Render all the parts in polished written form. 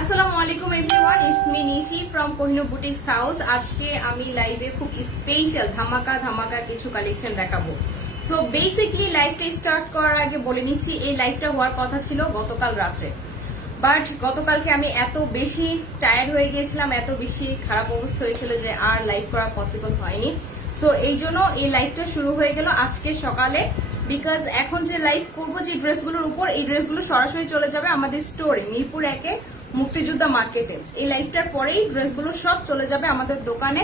আসসালামু আলাইকুম everyone, it's me Nishi from Kohinoor boutiques house. আজকে আমি লাইভে খুব স্পেশাল ধামাকা কিছু কালেকশন দেখাবো। সো বেসিকলি লাইভটা স্টার্ট করার আগে বলে নিচ্ছি, এই লাইভটা হওয়ার কথা ছিল গতকাল রাত্রে, বাট গতকালকে আমি এত বেশি টায়ার্ড হয়ে গিয়েছিলাম, এত বেশি খারাপ অবস্থা হয়েছিল যে আর লাইভ করা পসিবল হয়নি। সো এই জন্য এই লাইভটা শুরু হয়ে গেল আজকে সকালে, বিকজ এখন যে লাইভ করবো যে ড্রেসগুলোর উপর, এই ড্রেসগুলো সরাসরি চলে যাবে আমাদের স্টোরে মিরপুর 1 মুক্তিযোদ্ধা মার্কেটে। এই লাইভটার পরেই ড্রেসগুলো সব চলে যাবে আমাদের দোকানে।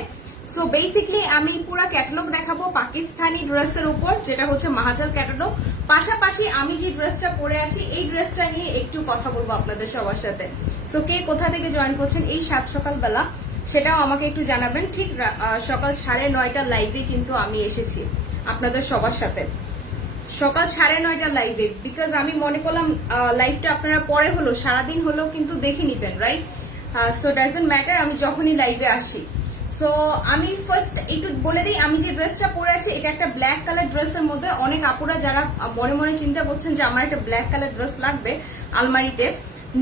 সো বেসিকলি আমি পুরো ক্যাটালগ দেখাবো পাকিস্তানি ড্রেসের উপর, যেটা হচ্ছে মাহাজাল ক্যাটালগ। পাশাপাশি আমি যে ড্রেসটা পরে আছি এই ড্রেসটা নিয়ে একটু কথা বলবো আপনাদের সবার সাথে। সো কে কোথা থেকে জয়েন করছেন এই সাত সকালবেলা সেটাও আমাকে একটু জানাবেন। ঠিক সকাল 9:30 লাইভে কিন্তু আমি এসেছি আপনাদের সবার সাথে, সকাল 9:30 লাইভে, বিকজ আমি মনে করলাম লাইভটা আপনারা পরে হলো সারাদিন হলেও কিন্তু দেখে নিবেন, রাইট? সো ডাজন্ট ম্যাটার আমি যখনই লাইভে আসি। সো আমি ফার্স্ট একটু বলে দিই, আমি যে ড্রেসটা পরে আছি এটা একটা ব্ল্যাক কালার ড্রেসের মধ্যে। অনেক আপুরা যারা মনে মনে চিন্তা করছেন যে আমার একটা ব্ল্যাক কালার ড্রেস লাগবে, আলমারিতে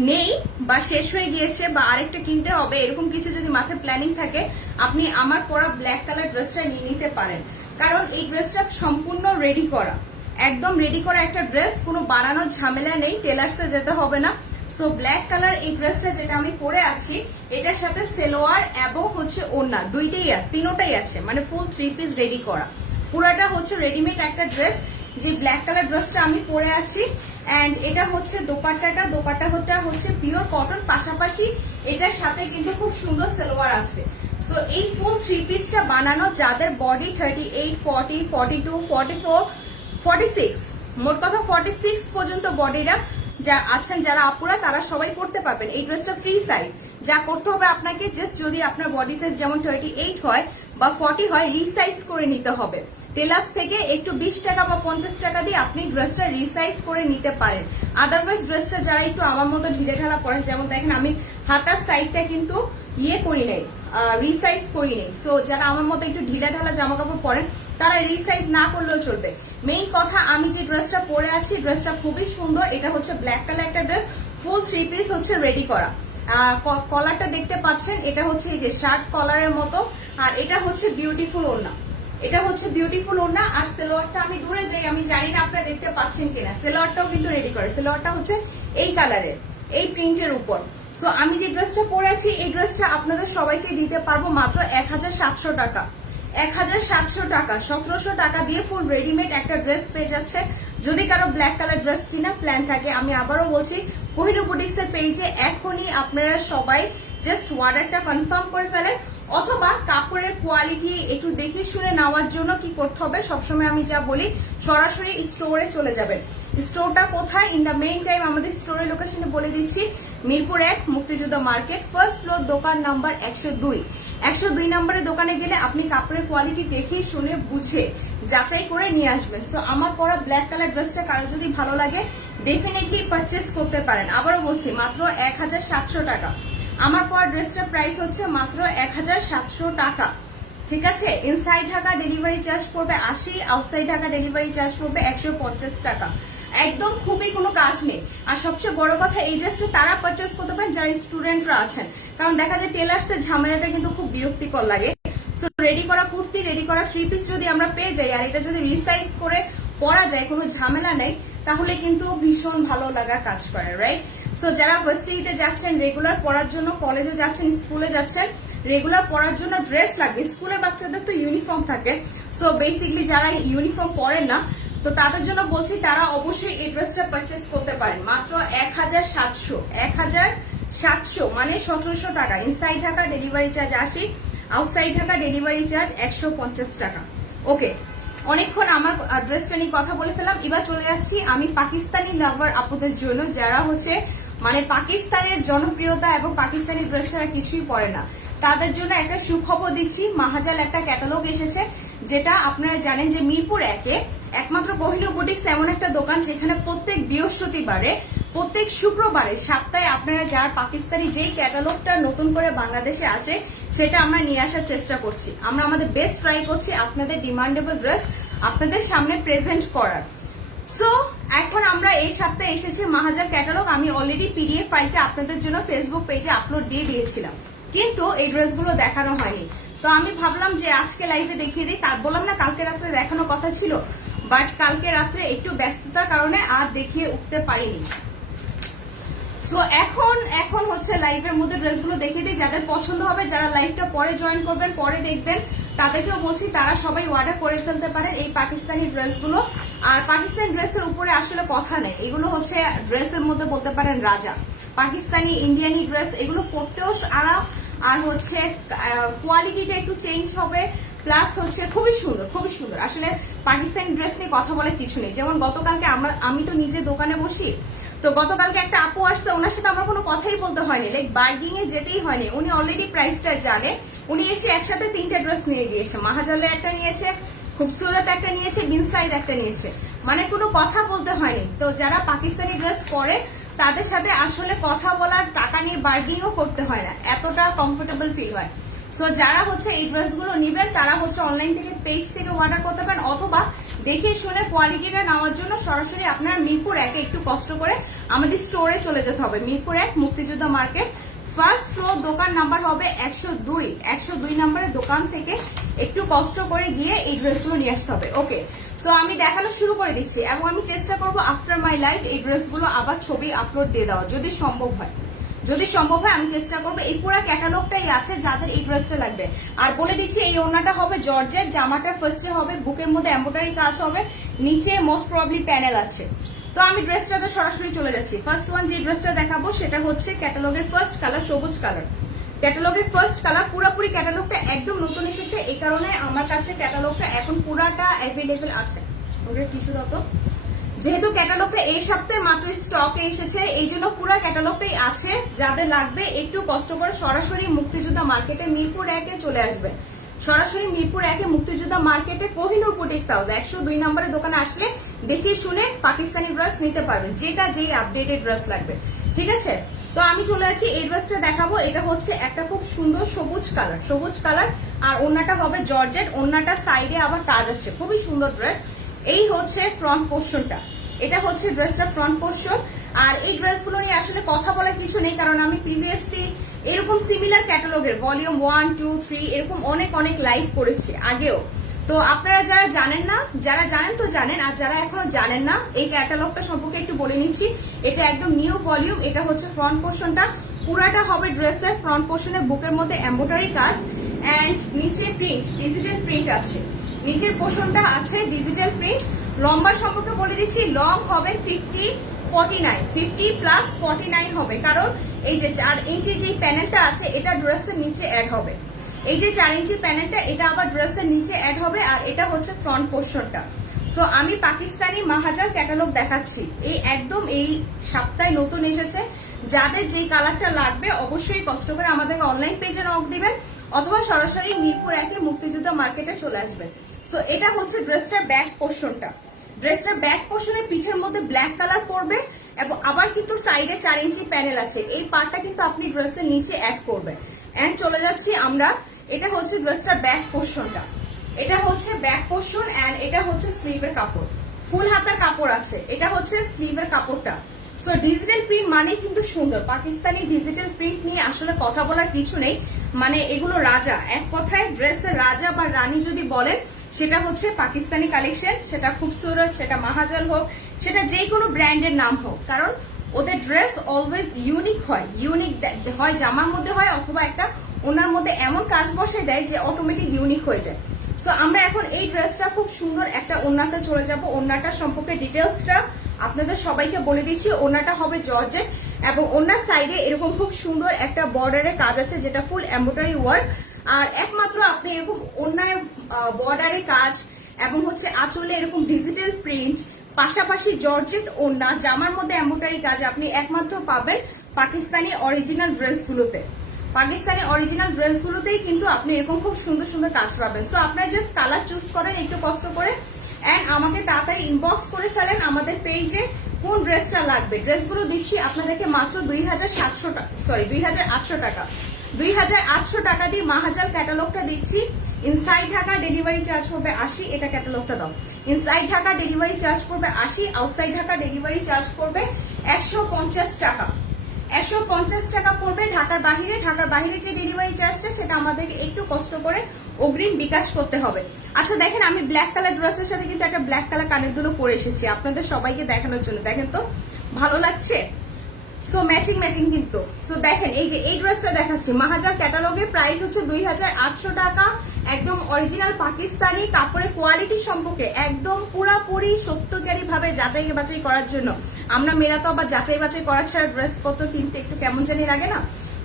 নেই বা শেষ হয়ে গিয়েছে বা আরেকটা কিনতে হবে, এরকম কিছু যদি মাথায় প্ল্যানিং থাকে, আপনি আমার পরা ব্ল্যাক কালার ড্রেসটা নিয়ে নিতে পারেন। কারণ এই ড্রেসটা সম্পূর্ণ রেডি করা, একদম রেডি করা একটা ড্রেস, কোনো বানানোর ঝামেলা নেই, টেলার্সে যেতে হবে না। সো ব্ল্যাক কালার এই ড্রেসটা যেটা আমি পরে আছি, এটার সাথে সেলোয়ার এবং হচ্ছে ওড়না তিনোটাই আছে, মানে ফুল 3 পিস রেডি করা। পুরাটা হচ্ছে রেডিমেড একটা ড্রেস, যে ব্ল্যাক কালার ড্রেসটা আমি পরে আছি। এন্ড এটা হচ্ছে দোপাট্টাটা হচ্ছে পিওর কটন, পাশাপাশি এটার সাথে কিন্তু খুব সুন্দর সেলোয়ার আছে। সো এই ফুল 3 পিসটা বানানো যাদের বডি 38, 40, 42, 44, 46, মোট কথা 46 পর্যন্ত বডিরা যা আছেন, যারা আপুরা, তারা সবাই পড়তে পারবেন। এই ড্রেসটা ফ্রি সাইজ। যা করতে হবে আপনাকে, জাস্ট যদি আপনার বডি সাইজ যেমন 38 হয় বা 40 হয়, রিসাইজ করে নিতে হবে। টেলার্স থেকে একটু 20 টাকা বা 50 টাকা দিয়ে আপনি ড্রেসটা রিসাইজ করে নিতে পারেন। আদারওয়াইজ ড্রেসটা যারা একটু আমার মতো ঢিলে ঢালা পরেন, যেমন দেখেন আমি হাতার সাইডটা কিন্তু করি নাই, রিসাইজ করি নাই। সো যারা আমার মতো একটু ঢিলা ঢালা জামা কাপড় পরেন, তারা রিসাইজ না করলেও চলবে। মেইন কথা, আমি যে ড্রেসটা পরে আছি ড্রেসটা খুবই সুন্দর। এটা হচ্ছে ব্ল্যাক কালার একটা ড্রেস, ফুল 3 পিস হচ্ছে রেডি করা। কলারটা দেখতে পাচ্ছেন, এটা হচ্ছে এই যে শার্ট কলারের মতো, আর এটা হচ্ছে বিউটিফুল ওড়না। আর সেলোয়ারটা আমি দূরে যাই, আমি জানি না আপনারা দেখতে পাচ্ছেন কিনা, সেলোয়ারটাও কিন্তু রেডি করে। সেলোয়ারটা হচ্ছে এই কালারের, এই প্রিন্টের উপর। সো আমি যে ড্রেসটা পরে আছি এই ড্রেসটা আপনাদের সবাইকে দিতে পারবো মাত্র 1700 টাকা। 1700 টাকা, 1700 টাকা দিয়ে ফুল রেডিমেড একটা ড্রেস পেয়ে যাচ্ছে। যদি কারো ব্ল্যাক কালার ড্রেস কিনা প্ল্যান থাকে, আমি আবারও বলছি, কোহিনূর বুটিক্স এর পেজে এখনই আপনারা সবাই জাস্ট অর্ডারটা কনফার্ম করে ফেলেন, অথবা কাপড়ের কোয়ালিটি একটু দেখে শুনে নেওয়ার জন্য কি করতে হবে, সবসময় আমি যা বলি, সরাসরি স্টোরে চলে যাবেন। স্টোরটা কোথায়? ইন দ্য মেইন টাইম আমাদের স্টোরের লোকেশনে বলে দিচ্ছি, মিরপুর 1 মুক্তিযোদ্ধা মার্কেট, ফার্স্ট ফ্লোর, দোকান নাম্বার 102। 102 নম্বরের দোকানে গেলে আপনি কাপড়ের কোয়ালিটি দেখে শুনে বুঝে যাচাই করে নিয়ে আসবেন। সো আমার পরা ব্ল্যাক কালার ড্রেসটা কারো যদি ভালো লাগে, ডেফিনেটলি পারচেস করতে পারেন। আবারও বলছি, মাত্র 1700 টাকা। আমার পরা ড্রেসটার প্রাইস হচ্ছে মাত্র 1700 টাকা, ঠিক আছে? ইনসাইড ঢাকা ডেলিভারি চার্জ পড়বে 80, আউটসাইড ঢাকা ডেলিভারি চার্জ পড়বে 150 টাকা। একদম খুবই কোনো কাজ নেই। আর সবচেয়ে বড় কথা, এই ড্রেসটা তারা পারচেস করতে পারেন যারা স্টুডেন্টরা আছেন, কারণ দেখা যায় টেলার্সের ঝামেলাটা কিন্তু খুব বিরক্তিকর লাগে। সো রেডি করা কুর্তি, রেডি করা 3 পিস যদি আমরা পেয়ে যাই, আর এটা যদি রিসাইজ করে পরা যায়, কোনো ঝামেলা নেই, তাহলে কিন্তু ভীষণ ভালো লাগা কাজ করে, রাইট? সো যারা ভার্সিটিতে যাচ্ছেন, রেগুলার পড়ার জন্য, কলেজে যাচ্ছেন, স্কুলে যাচ্ছেন, রেগুলার পড়ার জন্য ড্রেস লাগবে। স্কুলের বাচ্চাদের তো ইউনিফর্ম থাকে। সো বেসিকলি যারা ইউনিফর্ম পরেন না, তো তাদের জন্য বলছি, তারা অবশ্যই এই ড্রেসটা পারচেস করতে পারেন মাত্র 1700 মানে 1700 টাকা। Inside Dhaka delivery charge 80, outside Dhaka delivery charge 150 টাকা। ওকে, অনেকক্ষণ আমার ড্রেসটা নিয়ে কথা বলে ফেলাম, এবার চলে যাচ্ছি আমি পাকিস্তানি লাভার আপুদের জন্য, যারা হচ্ছে মানে পাকিস্তানের জনপ্রিয়তা এবং পাকিস্তানি ড্রেস ছাড়া কিছুই পরে না, তাদের জন্য একটা সুখবর দিচ্ছি। মাহাজাল একটা ক্যাটালগ এসেছে, যেটা আপনারা জানেন যে মিরপুর 1 একমাত্র কোহিনূর বুটিক্স এমন একটা দোকান যেখানে প্রত্যেক বৃহস্পতিবারে, প্রত্যেক শুক্রবারে, সপ্তাহে আপনারা যারা পাকিস্তানি যেই ক্যাটালগটা নতুন করে বাংলাদেশে আসে, সেটা আমরা নিয়ে আসার চেষ্টা করছি। আমরা আমাদের বেস্ট ট্রাই করছি আপনাদের ডিমান্ডেবল ড্রেস আপনাদের সামনে প্রেজেন্ট করার। সো এখন আমরা এই সপ্তাহে এসেছি মাহাজার ক্যাটালগ। আমি অলরেডি পিডিএফ ফাইলটা আপনাদের জন্য ফেসবুক পেজে আপলোড দিয়ে দিয়েছিলাম, কিন্তু এই ড্রেসগুলো দেখানো হয়নি। তো আমি ভাবলাম যে আজকে লাইভে দেখিয়ে দিই। বললাম না কালকে রাত্রে দেখানোর কথা ছিল, বাট কালকে রাত্রে একটু ব্যস্ততার কারণে আর দেখিয়ে উঠতে পারিনি। সো এখন হচ্ছে লাইভের মধ্যে ড্রেসগুলো দেখিয়ে দিই, যাদের পছন্দ হবে, যারা লাইভটা পরে জয়েন করবেন, পরে দেখবেন, তাদেরকেও বলছি তারা সবাই অর্ডার করে ফেলতে পারেন এই পাকিস্তানি ড্রেসগুলো। আর পাকিস্তানি ড্রেসের উপরে আসলে কথা নেই, এগুলো হচ্ছে ড্রেসের মধ্যে বলতে পারেন রাজা। পাকিস্তানি ইন্ডিয়ানি ড্রেস, এগুলো পরতেও আরাম, আর হচ্ছে কোয়ালিটিটা একটু চেঞ্জ হবে, প্লাস হচ্ছে খুবই সুন্দর। আসলে পাকিস্তানি ড্রেস নিয়ে কথা বলে কিছু নেই। যেমন গতকালকে আমি তো নিজে দোকানে বসি, তো গতকালকে একটা আপু আসছে, ওনার সাথে আমার কোনো কথাই বলতে হয়নি, লাইক বার্গিং এ যেতেই হয়নি। উনি অলরেডি প্রাইসটা জানে। উনি এসে একসাথে 3টে ড্রেস নিয়ে গিয়েছে, মাহাজালের একটা নিয়েছে, খুবসুরত একটা নিয়েছে, বিনসাইড একটা নিয়েছে, মানে কোনো কথা বলতে হয়নি। তো যারা পাকিস্তানি ড্রেস পরে তাদের সাথে আসলে কথা বলার, টাকা নিয়ে বার্গিংও করতে হয় না, এতটা কমফোর্টেবল ফিল হয়। সো যারা হচ্ছে এই ড্রেসগুলো নিবেন তারা হচ্ছে অনলাইন থেকে, পেজ থেকে অর্ডার করতে পারেন, অথবা দেখে শুনে কোয়ালিটিটা নেওয়ার জন্য সরাসরি আপনার মিরপুর 1 একটু কষ্ট করে আমাদের স্টোরে চলে যেতে হবে। মিরপুর 1 মুক্তিযোদ্ধা মার্কেট, ফার্স্ট ফ্লোর, দোকান নাম্বার হবে 102 নম্বরের দোকান থেকে একটু কষ্ট করে গিয়ে এই ড্রেসগুলো নিয়ে আসতে হবে। ওকে, সো আমি দেখানো শুরু করে দিচ্ছি, এবং আমি চেষ্টা করবো আফটার মাই লাইফ এই ড্রেসগুলো আবার ছবি আপলোড দিয়ে দেওয়া, যদি সম্ভব হয় আমি চেষ্টা করবো। এই পুরো ক্যাটালগটাই আছে যাদের এই ড্রেসটা লাগবে। আর বলে দিচ্ছি এই ওড়নাটা হবে জর্জেট, জামাটা ফার্স্টে হবে, বুকের মধ্যে এমব্রয়ডারি কাজ হবে, নিচে মোস্ট প্রবলি প্যানেল আছে। তো আমি ড্রেসটাতে সরাসরি চলে যাচ্ছি। ফার্স্ট ওয়ান যে ড্রেসটা দেখাবো সেটা হচ্ছে ক্যাটালগের ফার্স্ট কালার, সবুজ কালার। ক্যাটালগের ফার্স্ট কালার, পুরোপুরি ক্যাটালগটা একদম নতুন এসেছে, এই কারণে আমার কাছে ক্যাটালগটা এখন পুরাটা অ্যাভেলেবেল আছে। ওদের টিস্যু দাও তো। যেহেতু ক্যাটালগটা এই সপ্তাহে মাত্র স্টকে এসেছে, এই জন্য পুরো ক্যাটালগটাই আছে। যাদের লাগবে একটু কষ্ট করে সরাসরি মুক্তিযোদ্ধা মার্কেটে মিরপুর 1 চলে আসবে। সরাসরি মিরপুর 1 মুক্তিযোদ্ধা মার্কেটে কোহিনুর বুটিক্স হাউস 102 নম্বরের দোকানে আসলে দেখে শুনে পাকিস্তানি ড্রেস নিতে পারবেন, যেই আপডেটেড ড্রেস লাগবে। ঠিক আছে, তো আমি চলে আসছি এই ড্রেসটা দেখাবো। এটা হচ্ছে একটা খুব সুন্দর সবুজ কালার, আর ওড়নাটা হবে জর্জেট, ওড়নাটা সাইডে আবার কাজ আছে, খুবই সুন্দর ড্রেস। এই হচ্ছে ফ্রন্ট পোর্শনটা, এটা হচ্ছে ড্রেসটা ফ্রন্ট পোর্শন। আর এই ড্রেসগুলো নিয়ে আসলে কথা বলার কিছু নেই, কারণ আমি প্রিভিয়াসলি এরকম সিমিলার ক্যাটালগের ভলিউম 1, 2, 3 এরকম অনেক লাইভ করেছি আগেও। তো আপনারা যারা জানেন না, যারা জানেন তো জানেন, আর যারা এখনো জানেন না এই ক্যাটালগটা সম্পর্কে একটু বলে নিচ্ছি। এটা একদম নিউ ভলিউম। এটা হচ্ছে ফ্রন্ট পোর্শনটা, পুরাটা হবে ড্রেসের ফ্রন্ট পোর্শনের বুকের মধ্যে এমব্রয়ডারি কাজ, এন্ড নিচে প্রিন্ট, ডিজিটাল প্রিন্ট আছে। নিচের পোর্শনটা আছে ডিজিটাল প্রিন্ট। লম্বা সম্পর্কে বলে দিচ্ছি, লং হবে 50 প্লাস 49 হবে, কারণ এই যে 4 ইঞ্চি যে প্যানেলটা আছে এটা ড্রেসের নিচে অ্যাড হবে। এই যে 4 ইঞ্চি প্যানেলটা এটা আবার ড্রেসের নিচে অ্যাড হবে, আর এটা হচ্ছে ফ্রন্ট পোর্শনটা। সো আমি পাকিস্তানি মাহাজার ক্যাটালগ দেখাচ্ছি, এই একদম এই সপ্তাহে নতুন এসেছে। যাদের যেই কালারটা লাগবে অবশ্যই কষ্ট করে আমাদেরকে অনলাইন পেজে নক দিবেন, অথবা সরাসরি মিরপুর 1 মুক্তিযোদ্ধা মার্কেটে চলে আসবেন। সো এটা হচ্ছে ড্রেসটার ব্যাক পোর্শনটা। ড্রেসটার ব্যাক পোর্শনে পিঠের মধ্যে ব্ল্যাক কালার পড়বে, এবং আবার কিন্তু সাইডে 4 ইঞ্চি প্যানেল আছে। এই পার্টটা কিন্তু আপনি ড্রেসের নিচে অ্যাড করবেন। এন্ড চলে যাচ্ছি আমরা, এটা হচ্ছে ড্রেসটার ব্যাক পোর্শনটা, এটা হচ্ছে ব্যাক পোর্শন, এন্ড এটা হচ্ছে স্লিভের কাপড়, ফুল হাতার কাপড় আছে। এটা হচ্ছে স্লিভের কাপড়টা। সো ডিজিটাল প্রিন্ট মানে কিন্তু সুন্দর। পাকিস্তানি ডিজিটাল প্রিন্ট নিয়ে আসলে কথা বলার কিছু নেই, মানে এগুলো রাজা, এক কথায় ড্রেসের রাজা বা রানী যদি বলেন সেটা হচ্ছে পাকিস্তানি কালেকশন। সেটা খুবসুরত, সেটা মাহাজাল হোক, সেটা যে কোনো ব্র্যান্ডের নাম হোক, কারণ ওদের ড্রেস অলওয়েজ ইউনিক হয়। ইউনিক হয় জামার মধ্যে হয়, অথবা একটা ওনার মধ্যে এমন কাজ বসে দেয় যে অটোমেটিক ইউনিক হয়ে যায়। সো আমরা এখন এই ড্রেসটা খুব সুন্দর একটা ওড়নাতে চলে যাব। ওড়নাটার সম্পর্কে ডিটেলসটা আপনাদের সবাইকে বলে দিচ্ছি। ওড়নাটা হবে জর্জেট, এবং ওড়নার সাইডে এরকম খুব সুন্দর একটা বর্ডারের কাজ আছে, যেটা ফুল এমব্রয়ডারি ওয়ার্ক। আর একমাত্র আপনি এরকম ওড়নায় বর্ডারে কাজ, এবং হচ্ছে আঁচলে এরকম ডিজিটাল প্রিন্ট, পাশাপাশি জর্জেট ওড়না, জামার মধ্যে এমব্রয়ডারি কাজ আপনি একমাত্র পাবেন পাকিস্তানি অরিজিনাল ড্রেসগুলোতে। পাকিস্তানি অরিজিনাল ড্রেসগুলোতেই কিন্তু আপনি এরকম খুব সুন্দর কাজ পাবেন। সো আপনারা জাস্ট কালার চুজ করেন একটু কষ্ট করে, এন্ড আমাকে তাড়াতাড়ি ইনবক্স করে ফেলেন আমাদের পেজে কোন ড্রেসটা লাগবে। ড্রেসগুলো দিচ্ছি আপনাদেরকে মাত্র 2,800 টাকা। 2800 টাকা দিয়ে মাহাজাল ক্যাটালগটা দিচ্ছি। ইনসাইড ঢাকা ডেলিভারি চার্জ পড়বে 80, এটা ক্যাটালগটা দাও। ইনসাইড ঢাকা ডেলিভারি চার্জ পড়বে 80, আউটসাইড ঢাকা ডেলিভারি চার্জ পড়বে 150 টাকা। 150 টাকা পড়বে ঢাকার বাহিরে যে ডেলিভারি চার্জটা সেটা আমাদেরকে একটু কষ্ট করে অগ্রিম বিকাশ করতে হবে। আচ্ছা দেখেন, আমি ব্ল্যাক কালার ড্রেসের সাথে কিন্তু একটা ব্ল্যাক কালার কানের দুলো পরে এসেছি আপনাদের সবাইকে দেখানোর জন্য। দেখেন তো ভালো লাগছে, সো ম্যাচিং কিন্তু। সো দেখেন এই যে এই ড্রেসটা দেখাচ্ছি, মাহাজার ক্যাটালগের প্রাইস হচ্ছে 2800 টাকা। একদম অরিজিনাল পাকিস্তানি কাপড়ের কোয়ালিটি সম্পর্কে একদম পুরাপুরি সত্যিকারী ভাবে যাচাই বাছাই করার জন্য। আমরা মেয়েরা তো আবার যাচাই বাছাই করার ছাড়া ড্রেস পত্র কিনতে একটু কেমন জানি লাগে না।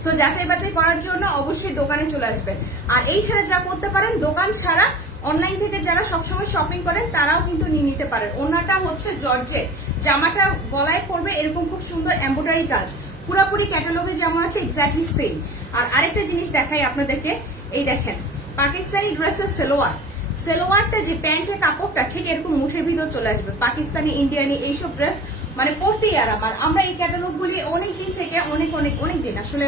সো যাচাই বাছাই করার জন্য অবশ্যই দোকানে চলে আসবেন। আর এই ছাড়া যা করতে পারেন, দোকান ছাড়া অনলাইন থেকে যারা সবসময় শপিং করেন তারাও কিন্তু নিয়ে নিতে পারেন। ওনাটা হচ্ছে জর্জেট, জামাটা গলায় পড়বে এরকম খুব সুন্দর এমব্রয়ডারি কাজ, পুরোপুরি ক্যাটালগে যেমন আছে এক্স্যাক্টলি সেম। আর আরেকটা জিনিস দেখাই আপনাদেরকে, এই দেখেন পাকিস্তানি ড্রেসের সেলোয়ারটা যে প্যান্টের কাপড়টা ঠিক এরকম মুঠের ভিতর চলে আসবে। পাকিস্তানি, ইন্ডিয়ানি এইসব ড্রেস মানে পড়তেই আরাম। আর আমরা এই ক্যাটালগ গুলি অনেকদিন থেকে অনেক দিন, আসলে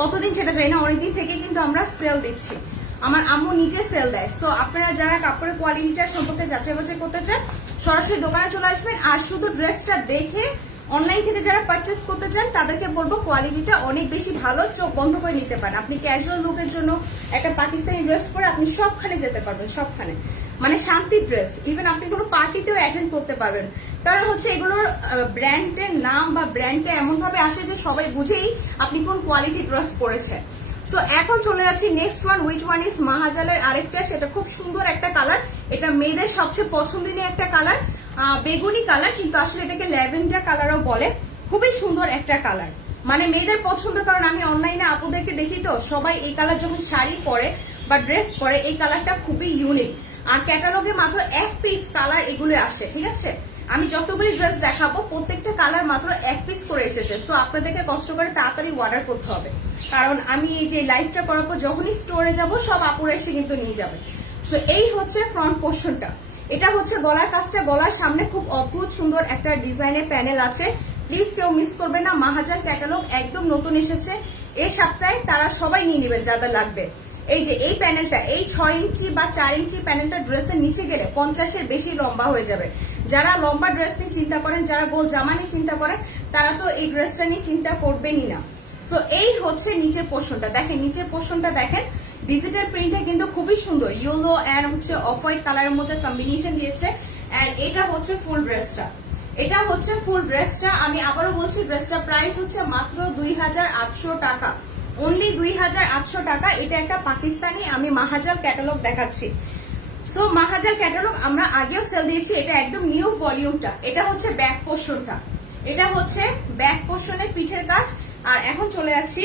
কতদিন সেটা জানি না, অনেকদিন থেকে কিন্তু আমরা সেল দিচ্ছি। আমার আম্মু নিজে সেল দেয়। সো আপনারা যারা কাপড়ের কোয়ালিটিটা সম্পর্কে যাচাই বাছাই করতে চান সরাসরি দোকানে চলে আসবেন। আর শুধু ড্রেসটা দেখে অনলাইন থেকে যারা পারচেস করতে চান তাদেরকে বলবো কোয়ালিটিটা অনেক বেশি ভালো, চোখ বন্ধ করে নিতে পারেন। আপনি ক্যাজুয়াল লুকের জন্য একটা পাকিস্তানি ড্রেস পরে আপনি সবখানে যেতে পারবেন, সবখানে মানে শান্তির ড্রেস। ইভেন আপনি কোনো পার্টিতেও অ্যাটেন্ড করতে পারবেন, কারণ হচ্ছে এগুলোর ব্র্যান্ডের নাম বা ব্র্যান্ডটা এমন ভাবে আসে যে সবাই বুঝেই আপনি কোন কোয়ালিটি ড্রেস পরেছেন। সো এখন চলে যাচ্ছি next one, which one is মাহাজালের আরেকটা, সেটা খুব সুন্দর একটা কালার। এটা মেয়েদের সবচেয়ে পছন্দনীয় একটা কালার, বেগুনি কালার, কিন্তু আসলে এটাকে ল্যাভেন্ডার কালারও বলে। খুবই সুন্দর একটা কালার, মানে মেয়েদের পছন্দ। কারণ আমি অনলাইনে আপুদেরকে দেখি তো সবাই এই কালার যখন শাড়ি পরে বা ড্রেস পরে এই কালারটা খুবই ইউনিক। আর ক্যাটালগে মাত্র 1 পিস কালার এগুলো আসে, ঠিক আছে। আমি যতগুলি ড্রেস দেখাবো প্রত্যেকটা কালার মাত্র 1 পিস করে এসেছে। সো আপনাদেরকে কষ্ট করে তাড়াতাড়ি অর্ডার করতে হবে, কারণ আমি এই যে লাইভটা করার পর যখনই স্টোরে যাব সব আপুরা এসে কিন্তু নিয়ে যাবে। সো এই হচ্ছে ফ্রন্ট পোর্শনটা, এটা হচ্ছে গলার কাজটা। গলার সামনে খুব অদ্ভুত সুন্দর একটা ডিজাইনের প্যানেল আছে, প্লিজ কেউ মিস করবে না। মাহাজার ক্যাটালগ একদম নতুন এসেছে এই সপ্তাহে, তারা সবাই নিয়ে নেবেন যাদের লাগবে। এই যে এই প্যানেলটা, এই 6 ইঞ্চি বা 4 ইঞ্চি প্যানেলটা ড্রেসের নিচে গেলে 50-এর বেশি লম্বা হয়ে যাবে। যারা লম্বা ড্রেস নিয়ে চিন্তা করেন, যারা গোল জামা নিয়ে চিন্তা করেন, তারা তো এই ড্রেসটা নিয়ে চিন্তা করবেনই না। সো এই হচ্ছে নিচের পোর্শনটা, দেখেন নিচের পোর্শনটা দেখেন, ডিজিটাল প্রিন্টে কিন্তু খুবই সুন্দর, ইয়েলো এন্ড হচ্ছে অফ হোয়াইট কালারের মধ্যে কম্বিনেশন দিয়েছে। এন্ড এটা হচ্ছে ফুল ড্রেসটা, এটা হচ্ছে ফুল ড্রেসটা। আমি আবারও বলছি ড্রেসটা প্রাইস হচ্ছে মাত্র 2800 টাকা, অনলি 2800 টাকা। এটা একটা পাকিস্তানি, আমি মাহাজাল ক্যাটালগ দেখাচ্ছি। সো মাহাজাল ক্যাটালগ আমরা আগেও সেল দিয়েছি, এটা একদম নিউ ভলিউমটা। এটা হচ্ছে ব্যাক পোর্শনটা, এটা হচ্ছে ব্যাক পোর্শনের পিঠের কাজ। আর এখন চলে যাচ্ছি,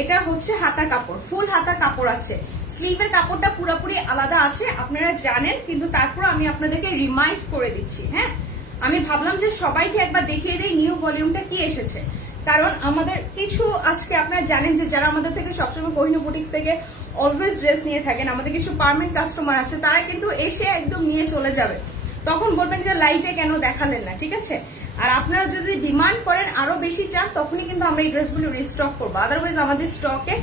এটা হচ্ছে হাতা কাপড়, ফুল হাতা কাপড় আছে। স্লিভের কাপড়টা পুরোপুরি আলাদা আছে আপনারা জানেন, কিন্তু তারপর আমি আপনাদেরকে রিমাইন্ড করে দিচ্ছি। হ্যাঁ, আমি ভাবলাম যে সবাইকে একবার দেখিয়ে দিই নিউ ভলিউমটা কি এসেছে, কারণ আমাদের কিছু আজকে আপনারা জানেন যে যারা আমাদের থেকে সবসময় কোহিনূর বুটিক্স থেকে অলওয়েজ ড্রেস নিয়ে থাকেন, আমাদের কিছু পার্মানেন্ট কাস্টমার আছে, তারা কিন্তু এসে একদম নিয়ে চলে যাবে। তখন বলবেন যে লাইভে কেন দেখালেন না, ঠিক আছে। আর আপনারা যদি ডিমান্ড করেন আরো বেশি চান, তখনই কিন্তু আমরা এই ড্রেসগুলো রিস্টক করবো। আদারওয়াইজ আমাদের স্টকে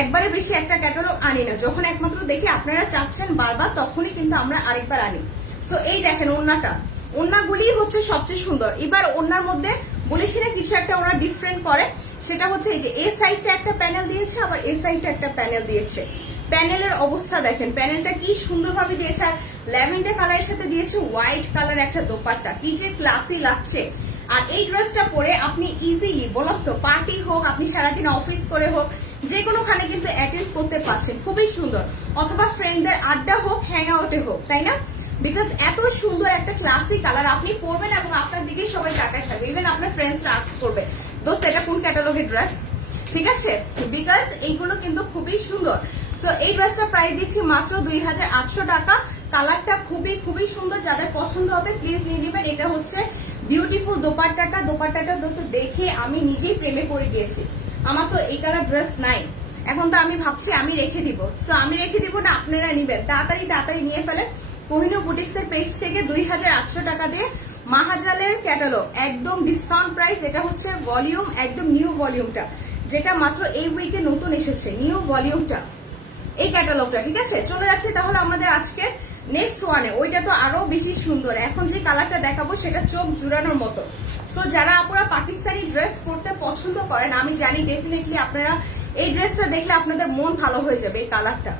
একবারে বেশি একটা ক্যাটালগ আনি না, যখন একমাত্র দেখি আপনারা চাচ্ছেন বারবার তখনই কিন্তু আমরা আরেকবার আনি। সো এই দেখেন ওড়নাটা, ওড়নাগুলি হচ্ছে সবচেয়ে সুন্দর। এবার ওড়নার মধ্যে বলেছি না কিছু একটা ওরা ডিফারেন্ট করে, সেটা হচ্ছে এই যে এই সাইডটা একটা প্যানেল দিয়েছে, আবার এই সাইডটা একটা প্যানেল দিয়েছে। প্যানেলের অবস্থা দেখেন, প্যানেলটা কি সুন্দরভাবে দিয়েছে। আর ল্যাভেন্ডার কালারের সাথে দিয়েছে হোয়াইট কালার একটা দোপাট্টা, কি যে ক্লাসি লাগছে। আর এই ড্রেসটা পরে আপনি ইজিলি, বললাম তো, পার্টি হোক, আপনি সারাদিন অফিস করে হোক, যে কোনোখানে কিন্তু অ্যাটেন্ড করতে পারছেন, খুবই সুন্দর। অথবা ফ্রেন্ডদের আড্ডা হোক, হ্যাং আউটে হোক, তাই না। বিকজ এত সুন্দর একটা ক্লাসি কালার আপনি পরবেন এবং আপনার দিকেই সবাই তাকায় থাকবে, ইভেন আপনার ফ্রেন্ডসরা আস্ক করবে দোস্ত এটা কোন ক্যাটালগের ড্রেস, ঠিক আছে। বিকজ এইগুলো কিন্তু খুবই সুন্দর। সো এই ড্রেসটা প্রাইস দিচ্ছি মাত্র 2800 টাকা। কালারটা খুবই খুবই সুন্দর, যাদের পছন্দ হবে প্লিজ নিয়ে নেবেন। এটা হচ্ছে বিউটিফুল দোপাট্টাটা, দোপাট্টাটা তো দেখে আমি নিজেই প্রেমে পড়ে গিয়েছি। আমার তো এই কালার ড্রেস নাই, এখন তো আমি ভাবছি আমি রেখে দিব। সো আমি রেখে দিব না, আপনারা নিবেন, তাড়াতাড়ি নিয়ে ফেলেন। কোহিনূর বুটিক্স এর পেজ থেকে 2800 টাকা দিয়ে মাহাজালের ক্যাটালগ একদম ডিসকাউন্ট প্রাইস। এটা হচ্ছে ভলিউম, একদম নিউ ভলিউমটা। যেটা মাত্র এই উইকে নতুন এসেছে, নিউ ভলিউমটা, এই ক্যাটালগটা। ঠিক আছে, চলে যাচ্ছে তাহলে আমাদের আজকে নেক্সট ওয়ানে। ওইটা তো আরো বেশি সুন্দর। এখন যে কালারটা দেখাবো সেটা চোখ জুড়ানোর মতো। সো যারা আপনারা পাকিস্তানি ড্রেস পরতে পছন্দ করেন, আমি জানি ডেফিনেটলি আপনারা এই ড্রেসটা দেখলে আপনাদের মন ভালো হয়ে যাবে এই কালারটা,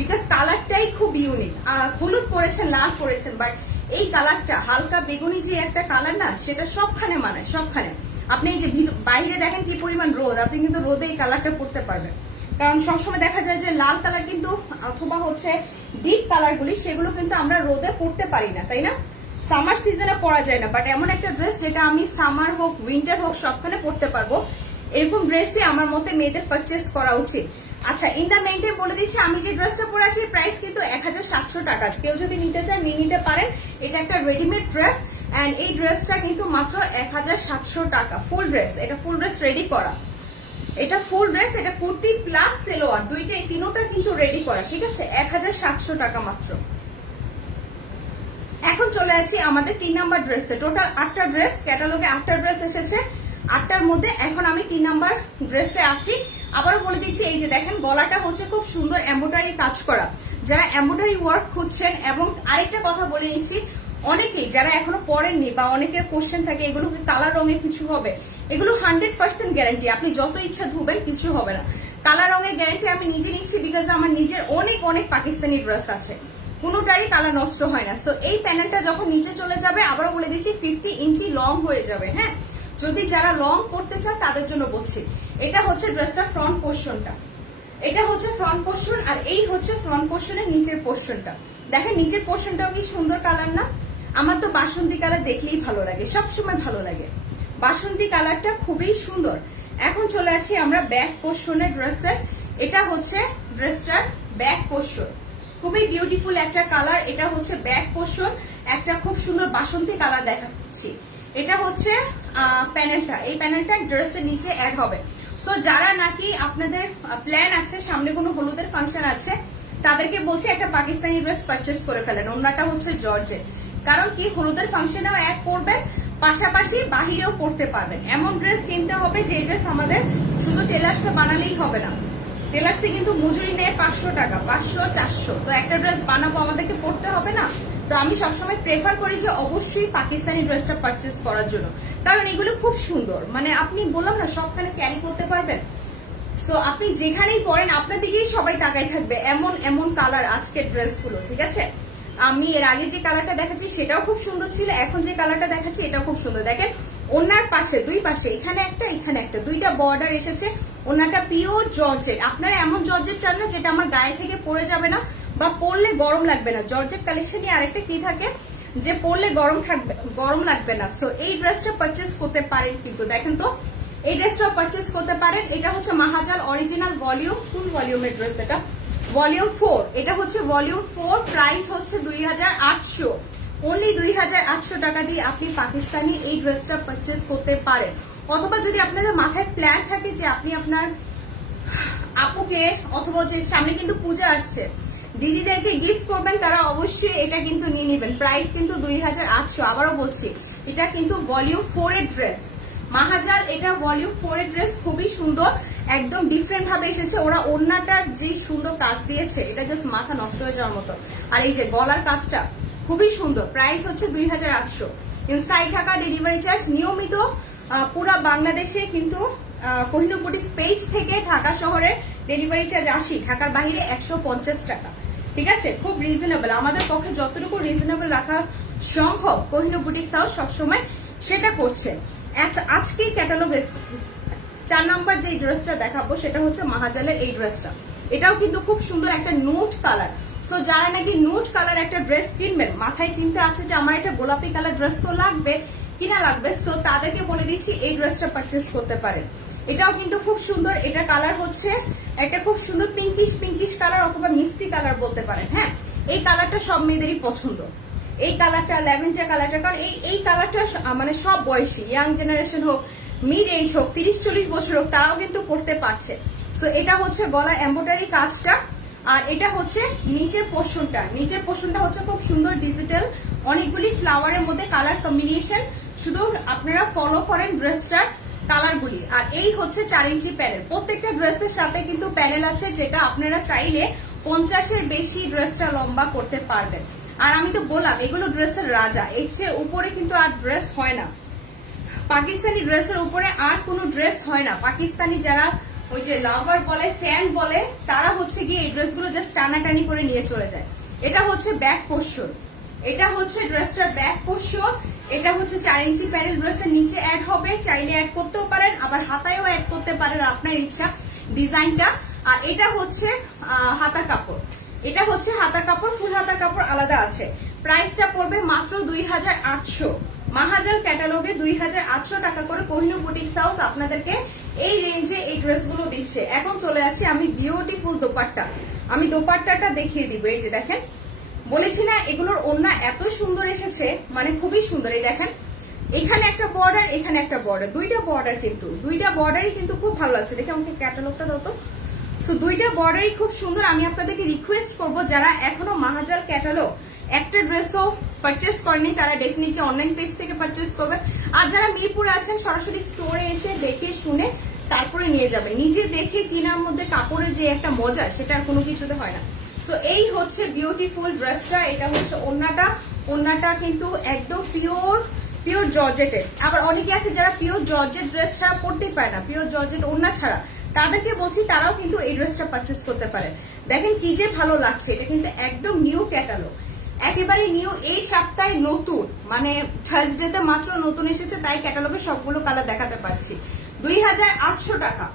বিকজ কালারটাই খুব ইউনিক। হলুদ পরেছেন, লাল পরেছেন, বাট এই কালারটা হালকা বেগুনি যে একটা কালার না, সেটা সবখানে মানায়, সবখানে। আপনি এই যে বাইরে দেখেন কি পরিমাণ রোদ, আপনি কিন্তু রোদে এই কালারটা পরতে পারবেন। কারণ সবসময় দেখা যায় যে লাল কালার কিন্তু অথবা হচ্ছে ডিপ কালারগুলি, সেগুলো কিন্তু আমরা রোদে পরতে পারি না, তাই না? সামার সিজনে পরা যায় না, বাট এমন একটা ড্রেস যেটা আমি সামার হোক উইন্টার হোক সবখানে পরতে পারবো, এরকম ড্রেসই আমার মতে মেয়েদের পারচেস করা উচিত। আচ্ছা, ইন দ্য মেইনটেন বলে দিচ্ছি, আমি যে ড্রেসটা পরে আছি প্রাইস কিন্তু 1700 টাকা। কেউ যদি নিতে চায় নিয়ে নিতে পারেন। এটা একটা রেডিমেড ড্রেস, এন্ড এই ড্রেসটা কিন্তু মাত্র 1700 টাকা। ফুল ড্রেস, এটা ফুল ড্রেস রেডি করা, এটা ফুল ড্রেস, এটা কুর্তি প্লাস সেলোয়ার দুইটাই, তিনোটা কিন্তু রেডি করা। ঠিক আছে, 1700 টাকা মাত্র। এখন চলে আসি আমাদের 3 নাম্বার ড্রেসে। টোটাল 8টা ড্রেস, ক্যাটালগে 8টা ড্রেস এসেছে। 8টার মধ্যে এখন আমি 3 নাম্বার ড্রেসে আসি। আবারও বলে দিচ্ছি, এই যে দেখেন গলাটা হচ্ছে খুব সুন্দর এমব্রয়ডারি কাজ করা, যারা এমব্রয়ডারি ওয়ার্ক খুঁজছেন। এবং আরেকটা কথা বলে নিচ্ছি, অনেকেই যারা এখনো পড়েননি বা অনেকের কোশ্চেন থাকে এগুলো কালার রঙের কিছু হবে, এগুলো 100% গ্যারান্টি। আপনি যত ইচ্ছা ধুবেন কিছু হবে না। কালার রঙের গ্যারান্টি আমি নিজে নিচ্ছি, বিকজ আমার নিজের অনেক অনেক পাকিস্তানি ড্রেস আছে, কোনোটারই কালার নষ্ট হয় না। সো এই প্যানেলটা যখন নিচে চলে যাবে, আবার বলে দিচ্ছি 50 ইঞ্চি লং হয়ে যাবে। হ্যাঁ, যদি যারা লং পড়তে চান তাদের জন্য বলছি। এটা হচ্ছে ড্রেসটার ফ্রন্ট পোর্শনটা, এটা হচ্ছে ফ্রন্ট পোর্শন, আর এই হচ্ছে ফ্রন্ট পোর্শনের নিচের পোর্শনটা। দেখেন নিচের পোর্শনটাও কি সুন্দর কালার না? আমার তো বাসন্তী কালার দেখলেই ভালো লাগে, সবসময় ভালো লাগে। বাসন্তী কালারটা খুবই সুন্দর। এখন চলে আসি আমরা ব্যাক পোর্শনের ড্রেসের। এটা হচ্ছে ড্রেসটার ব্যাক পোর্শন, খুবই বিউটিফুল একটা কালার। এটা হচ্ছে ব্যাক পোর্শন, একটা খুব সুন্দর বাসন্তী কালার দেখাচ্ছি। এটা হচ্ছে প্যানেলটা, এই প্যানেলটা ড্রেসের নিচে অ্যাড হবে। সো যারা নাকি আপনাদের প্ল্যান আছে সামনে কোনো হলুদের ফাংশন আছে, তাদেরকে বলছি একটা পাকিস্তানি ড্রেস পারচেস করে ফেলেন। ওনাটা হচ্ছে জর্জেট, কারণ কি হলুদের ফাংশনেও অ্যাড করবেন, পাশাপাশি বাহিরেও পড়তে পারবেন। এমন ড্রেস কিনতে হবে যে ড্রেস আমাদের শুধু টেলার্সে বানালেই হবে না। টেলার্সে কিন্তু মজুরি নেয় 500 টাকা, 500 400। তো একটা ড্রেস বানাবো, আমাদেরকে পড়তে হবে না। তো আমি সবসময় প্রেফার করি যে অবশ্যই পাকিস্তানি ড্রেসটা পারচেস করার জন্য, কারণ এগুলো খুব সুন্দর। মানে আপনি বললাম না, সবখানে ক্যারি করতে পারবেন। সো আপনি যেখানেই পড়েন আপনার দিকেই সবাই তাকাই থাকবে, এমন এমন কালার আজকের ড্রেসগুলো। ঠিক আছে, আমি এর আগে যে কালারটা দেখাচ্ছি সেটাও খুব সুন্দর ছিল, এখন যে কালারটা দেখাচ্ছি এটাও খুব সুন্দর। দেখেন ওনার পাশে, দুই পাশে, এখানে একটা এখানে একটা, দুইটা বর্ডার এসেছে। ওনাটা পিওর জর্জেট। আপনারা এমন জর্জেট চান না যেটা আমার গায়ে থেকে পড়ে যাবে না বা পরলে গরম লাগবে না। জর্জেট কালেকশনে আরেকটা কি থাকে যে পরলে গরম লাগবে না। সো এই ড্রেসটা পারচেস করতে পারেন, কিন্তু দেখেন তো এই ড্রেসটা পারচেস করতে পারেন। এটা হচ্ছে মাহাজাল অরিজিনাল ভলিউম, ফুল ভলিউমের ড্রেস, এটা ভলিউম 4। এটা হচ্ছে ভলিউম 4, প্রাইস হচ্ছে 2800, অনলি 2800 টাকা দিয়ে আপনি পাকিস্তানি এই ড্রেসটা পারচেস করতে পারেন। অথবা যদি আপনাদের মাথায় প্ল্যান থাকে যে আপনি আপনার আপুকে, অথবা যে সামনে কিন্তু পূজা আসছে, দিদিদেরকে গিফট করবেন, তারা অবশ্যই এটা কিন্তু নিয়ে নেবেন। প্রাইস কিন্তু 2800। আবারও বলছি, এটা কিন্তু ভলিউম 4 এর ড্রেস, মাহাজাল। এটা ভলিউম 4 এর ড্রেস, খুবই সুন্দর, একদম ডিফারেন্ট ভাবে এসেছে। ওরা ওড়নাটার যে সুন্দর কাজ দিয়েছে, এটা জাস্ট মাথা নষ্ট হয়ে যাওয়ার মতো। আর এই যে গলার কাজটা খুবই সুন্দর। প্রাইস হচ্ছে 2800। ইনসাইড ঢাকা ডেলিভারি চার্জ নিয়মিত পুরা বাংলাদেশে, কিন্তু কোহিনূর বুটিক্স পেজ থেকে ঢাকা শহরে ডেলিভারি চার্জ 80, ঢাকার বাইরে 150 টাকা। ঠিক আছে, খুব রিজনেবল। আমাদের পক্ষে যতটুকু রিজনেবল রাখা সম্ভব কোহিনূর বুটিক্স হাউস সবসময় সেটা করছে। আজকে ক্যাটালগে 4 নাম্বার যে ড্রেসটা দেখাবো সেটা হচ্ছে মাহাজালের এই ড্রেসটা। এটাও কিন্তু খুব সুন্দর একটা নোট কালার। সো যারা নাকি নোট কালার একটা ড্রেস কিনবেন, মাথায় চিন্তা আছে যে আমার একটা গোলাপি কালার ড্রেস তো লাগবে, কিনা লাগবে, সো তাদেরকে বলে দিচ্ছি এই ড্রেসটা পারচেস করতে পারেন। এটাও কিন্তু খুব সুন্দর। এটা কালার হচ্ছে একটা খুব সুন্দর পিঙ্কিশ কালার অথবা মিষ্টি কালার বলতে পারেন। হ্যাঁ, এই কালারটা সব মেয়েদেরই পছন্দ, এই কালারটা, ল্যাভেন্ডার কালারটা। কারণ এই কালারটা মানে সব বয়সী, ইয়াং জেনারেশন হোক, মিড এজ হোক, 30-40 বছর হোক, তারাও কিন্তু পড়তে পারছে। সো এটা হচ্ছে গলার এমব্রয়ডারি কাজটা, আর এটা হচ্ছে নিচের পোর্শনটা। নিচের পোর্শনটা হচ্ছে খুব সুন্দর ডিজিটাল, অনেকগুলি ফ্লাওয়ারের মধ্যে কালার কম্বিনেশন। শুধু আপনারা ফলো করেন ড্রেসটার কালারগুলি। আর এই হচ্ছে 4 ইঞ্চি প্যানেল, প্রত্যেকটা ড্রেসের সাথে কিন্তু প্যানেল আছে, যেটা আপনারা চাইলে 50-এর বেশি ড্রেসটা লম্বা করতে পারবেন। আর আমি তো বললাম এগুলো ড্রেসের রাজা, এর চেয়ে উপরে কিন্তু আর ড্রেস হয় না। পাকিস্তানি ড্রেসের উপরে আর কোনো ড্রেস হয় না। পাকিস্তানি যারা ওই যে লাভার বলে, ফ্যান বলে, তারা হচ্ছে গিয়ে এই ড্রেসগুলো জাস্ট টানাটানি করে নিয়ে চলে যায়। এটা হচ্ছে ব্যাক পোর্শন, এটা হচ্ছে ড্রেসটার ব্যাক পোর্শন। এটা হচ্ছে 4 ইঞ্চি প্যানেল, ড্রেসের নিচে অ্যাড হবে, চাইলে অ্যাড করতেও পারেন, আবার হাতায়ও অ্যাড করতে পারেন, আপনার ইচ্ছা ডিজাইনটা। আর এটা হচ্ছে হাতা কাপড়, এটা হচ্ছে হাতা কাপড়, ফুল হাতা কাপড় আলাদা আছে। প্রাইসটা পড়বে মাত্র 2800। মাহাজাল ক্যাটালগে 2800 টাকা করে কোহিনূর বুটিক হাউস আপনাদেরকে এই রেঞ্জে এই ড্রেসগুলো দিচ্ছে। এখন চলে আসি আমি বিউটিফুল দোপাট্টা, আমি দোপাট্টাটা দেখিয়ে দিব। এই যে দেখেন, বলেছি না এগুলোর ওড়না এত সুন্দর এসেছে, মানে খুবই সুন্দর। এই দেখেন, এখানে একটা বর্ডার, এখানে একটা বর্ডার, দুইটা বর্ডার, কিন্তু দুইটা বর্ডারই কিন্তু খুব ভালো লাগছে। দেখে আমাকে ক্যাটালগটা দাও তো। সো দুইটা বর্ডারই খুব সুন্দর। আমি আপনাদেরকে রিকোয়েস্ট করব, যারা এখনো মাহাজাল ক্যাটালগ একটা ড্রেসও পারচেস করেনি, তারা ডেফিনেটলি অনলাইন পেজ থেকে পারচেস করবেন। আর যারা মিরপুরে আছেন, সরাসরি স্টোরে এসে দেখে শুনে তারপরে নিয়ে যাবেন। নিজে দেখে কেনার মধ্যে কাপড়ের যে একটা মজা, সেটা আর কোনো কিছুতে হয় না। সো এই হচ্ছে বিউটিফুল ড্রেসটা, এটা হচ্ছে ওড়নাটা। ওড়নাটা কিন্তু একদম পিওর জর্জেটের। আবার অনেকে আছে যারা পিওর জর্জেট ড্রেস ছাড়া পরতেই পারে না, পিওর জর্জেট ওড়না ছাড়া, তাদেরকে বলছি তারাও কিন্তু এই ড্রেসটা পারচেস করতে পারেন। দেখেন কি যে ভালো লাগছে, এটা কিন্তু একদম নিউ ক্যাটালগ, একেবারে নিউ, এই সপ্তাহে নতুন, মানে থার্সডেতে মাত্র নতুন এসেছে, তাই ক্যাটালগে সবগুলো কালার দেখাতে পারছি। 2800 টাকা।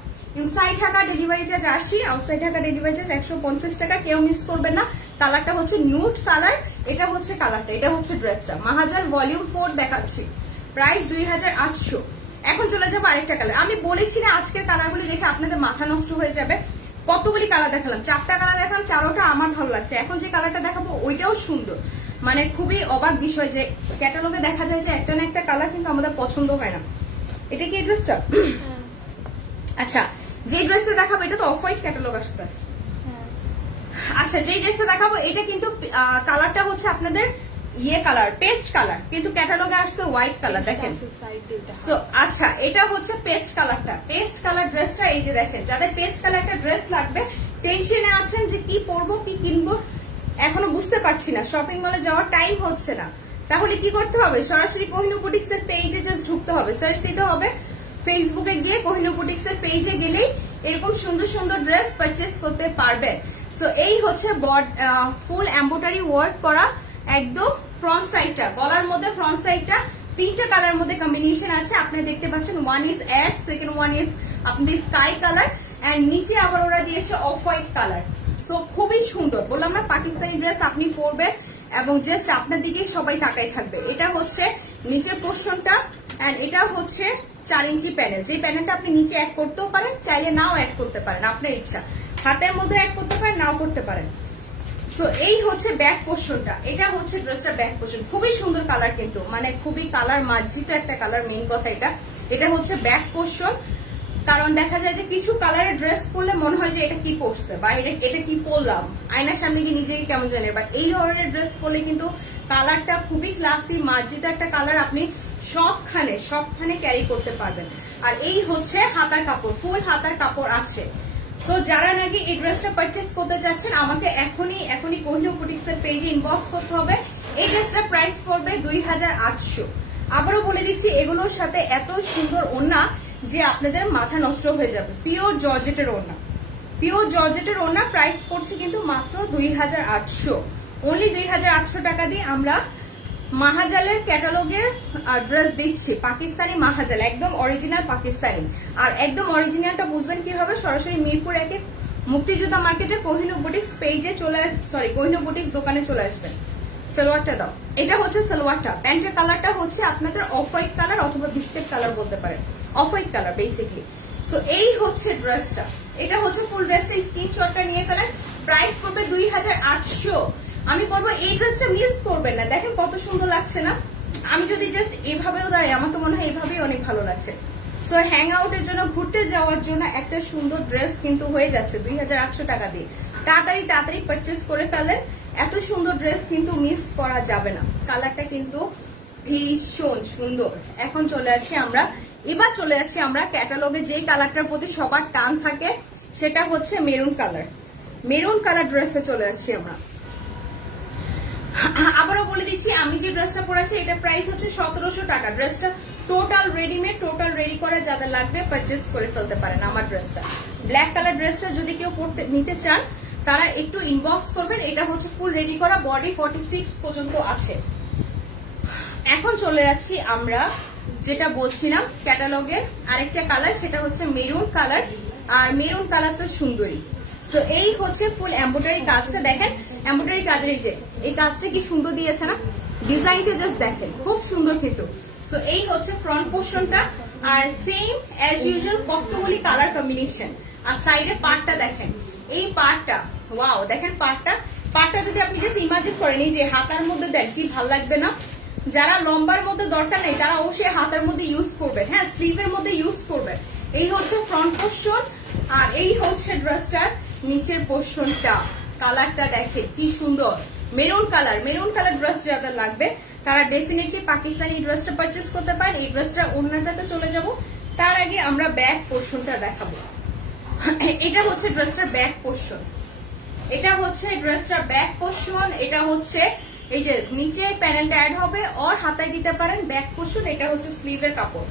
Inside Dhaka delivery charge 80, outside Dhaka delivery charge 150 টাকা। কেউ মিস করবেন না। কালারটা হচ্ছে নিউড কালার, এটা হচ্ছে কালারটা, এটা হচ্ছে ড্রেসটা। মাহাজাল ভলিউম 4 দেখাচ্ছি, প্রাইস 2800। এখন চলে যাবো আরেকটা কালার। আমি বলেছি না আজকের কালারগুলি দেখে আপনাদের মাথা নষ্ট হয়ে যাবে। কতগুলি কালার দেখালাম, 4টা কালার দেখালাম, 4টা আমার ভালো লাগছে। এখন যে কালারটা দেখাবো ওইটাও সুন্দর, মানে খুবই অবাক বিষয় যে ক্যাটালগে দেখা যায় যে একটা না একটা কালার কিন্তু আমাদের পছন্দ হয় না। এটা কি এই ড্রেসটা? আচ্ছা, যে ড্রেসটা দেখাবো এটা তো অফ হোয়াইট ক্যাটালগ আসছে। আচ্ছা, যে ড্রেসটা দেখাবো এটা কিন্তু কালারটা হচ্ছে আপনাদের ইয়ে কালার, পেস্ট কালার, কিন্তু ক্যাটালগে আসছে হোয়াইট কালার। দেখেন, সো আচ্ছা, এটা হচ্ছে পেস্ট কালারটা, পেস্ট কালার ড্রেসটা। এই যে দেখেন, যাদের পেস্ট কালারটা ড্রেস লাগবে, টেনশনে আছেন যে কি পরবো কি কিনবো, এখনো বুঝতে পারছি না, শপিং মলে যাওয়ার টাইম হচ্ছে না, তাহলে কি করতে হবে? সরাসরি কোহিনূর বুটিক্স এর পেজে জাস্ট ঢুকতে হবে, সার্চ দিতে হবে ফেসবুকে গিয়ে। কোহিনূর বুটিক্স এর পেজে গেলেই এরকম সুন্দর সুন্দর ড্রেস পারচেস করতে পারবেন। সো এই হচ্ছে ফুল এমব্রয়ডারি ওয়ার্ক করা একদম ফ্রন্ট সাইডটা, গলার মধ্যে ফ্রন্ট সাইডটা 3টা কালার মধ্যে কম্বিনেশন আছে। আপনারা দেখতে পাচ্ছেন, one is ash, second one is আপনাদের স্কাই কালার, এন্ড নিচে আবার ওরা দিয়েছে অফ হোয়াইট কালার। সো খুবই সুন্দর, বললাম না পাকিস্তানি ড্রেস আপনি পরবেন এবং জাস্ট আপনার দিকেই সবাই তাকাই থাকবে। এটা হচ্ছে নিচের পোর্শনটা, এন্ড এটা হচ্ছে 4 ইঞ্চি প্যানেল। যে প্যানেলটা আপনি নিচে অ্যাড করতেও পারেন, চাইলে নাও অ্যাড করতে পারেন, আপনার ইচ্ছা। হাতের মধ্যে অ্যাড করতে পারেন, নাও করতে পারেন। সো এই হচ্ছে ব্যাক পোর্শনটা, এটা হচ্ছে ড্রেসটার ব্যাক পোর্শন। খুবই সুন্দর কালার, কিন্তু মানে খুবই কালার মার্জিত একটা কালার, মেইন কথা এটা। এটা হচ্ছে ব্যাক পোর্শন, কারণ দেখা যায় যে কিছু কালারের ড্রেস পরলে মনে হয় যে এটা কি পরছে বা এটা কি পরলাম, আয়নার সামনে গিয়ে নিজেকে কেমন জানে। বাট এই ধরনের ড্রেস পরলে কিন্তু কালারটা খুবই ক্লাসি মার্জিত একটা কালার, আপনি সবখানে ক্যারি করতে পারবেন। আর এই হচ্ছে হাতার কাপড়, ফুল হাতার কাপড় আছে। সো যারা নাকি এই ড্রেসটা পারচেস করতে চাচ্ছেন, আমাকে এখনই কোহিনূর বুটিক্স এর পেজে ইনবক্স করতে হবে। এই ড্রেসটার প্রাইস পড়বে 2800। আবারও বলে দিচ্ছি, এগুলোর সাথে এত সুন্দর ওড়না যে আপনাদের মাথা নষ্ট হয়ে যাবে। পিওর জর্জেটের ওড়না, পিওর জর্জেটের ওড়না। প্রাইস পড়ছে কিন্তু মাত্র 2800, অনলি 2800 টাকা দিয়ে আমরা মাহাজালের ক্যাটালগের ড্রেস দিচ্ছি। পাকিস্তানি মাহাজাল, একদম অরিজিনাল পাকিস্তানি। আর একদম অরিজিনালটা বুঝবেন কিভাবে? সরাসরি মিরপুর 1 মুক্তিযোদ্ধা মার্কেটে কোহিনূর বুটিক্স পেজে কোহিনূর বুটিক্স দোকানে চলে আসবেন। সালোয়ারটা দাও, এটা হচ্ছে সালোয়ারটা। প্যান্টের কালারটা হচ্ছে আপনাদের অফ হোয়াইট কালার অথবা বিস্কিট কালার বলতে পারেন, off white colour basically. So এই হচ্ছে ড্রেসটা, এটা হচ্ছে ফুল ড্রেসটা। স্ক্রিনশটটা নিয়ে ফেলেন, প্রাইস পড়বে 2800। আমি বলবো এই ড্রেসটা মিস করবেন না, দেখেন কত সুন্দর লাগছে না? আমি যদি জাস্ট এভাবেও দাঁড়াই, আমার তো মনে হয় এভাবেই অনেক ভালো লাগছে। সো হ্যাং আউটের জন্য, ঘুরতে যাওয়ার জন্য একটা সুন্দর ড্রেস কিন্তু হয়ে যাচ্ছে 2800 টাকা দিয়ে। তাড়াতাড়ি পারচেস করে ফেলেন, এত সুন্দর ড্রেস কিন্তু মিস করা যাবে না। কালারটা কিন্তু ভীষণ সুন্দর। এখন চলে আসছি আমরা এবার চলে যাচ্ছি আমরা ক্যাটালগে যে কালারটার প্রতি সবার টান থাকে, সেটা হচ্ছে মেরুন কালার। মেরুন কালার ড্রেসে চলে যাচ্ছি আমরা। আবারও বলে দিচ্ছি, আমি যে ড্রেসটা পরেছি এটা প্রাইস হচ্ছে 1700 টাকা। ড্রেসটা টোটাল রেডিমেড, টোটাল রেডি করা, যাদের লাগবে পারচেস করে ফেলতে পারেন আমার ড্রেসটা। ব্ল্যাক কালার ড্রেসটা যদি কেউ নিতে চান তারা একটু ইনবক্স করবেন। এটা হচ্ছে ফুল রেডি করা, বডি 46 পর্যন্ত আছে। এখন চলে যাচ্ছি আমরা যেটা বলছিলাম ক্যাটালগের আরেকটা কালার, সেটা হচ্ছে মেরুন কালার। আর মেরুন কালার তো সুন্দরী। সো এই হচ্ছে ফুল এমব্রয়ডারি কাজটা, দেখেন এমব্রয়ডারি কাজের এই কাজটা কি সুন্দর দিয়েছে না, ডিজাইনটা জাস্ট দেখেন খুব সুন্দর কিন্তু। সো এই হচ্ছে ফ্রন্ট পোর্শনটা, আর সেম অ্যাজ ইউজুয়াল কতগুলি কালার কম্বিনেশন। আর সাইডে পার্টটা দেখেন, এই পার্টটা ওয়াও, দেখেন পার্টটা যদি আপনি জাস্ট ইমাজিন করেন এই যে হাতার মধ্যে দেন, কি ভালো লাগবে না? যারা লম্বার মধ্যে দরকার নেই তারা অবশ্যই হাতার মধ্যে ইউজ করবেন, হ্যাঁ স্লিভের মধ্যে ইউজ করবেন। এই হচ্ছে ফ্রন্ট পোর্শন, আর এই হচ্ছে ড্রেসটার নিচের পোর্শনটা। কালারটা দেখে কি সুন্দর, maroon colour. Maroon colour dress যাদের লাগবে তারা ডেফিনেটলি পাকিস্তানি ড্রেসটা পারচেস করতে পারেন। এই ড্রেসটা ওড়নাটাতে চলে যাব, তার আগে আমরা ব্যাক পোর্শনটা দেখাবো। এটা হচ্ছে ড্রেসটার ব্যাক পোর্শন, এটা হচ্ছে ড্রেসটার ব্যাক পোর্শন। এটা হচ্ছে এই যে নিচে প্যানেলটা অ্যাড হবে আর হাতায় দিতে পারেন ব্যাক পোর্শন। এটা হচ্ছে স্লিভের কাপড়,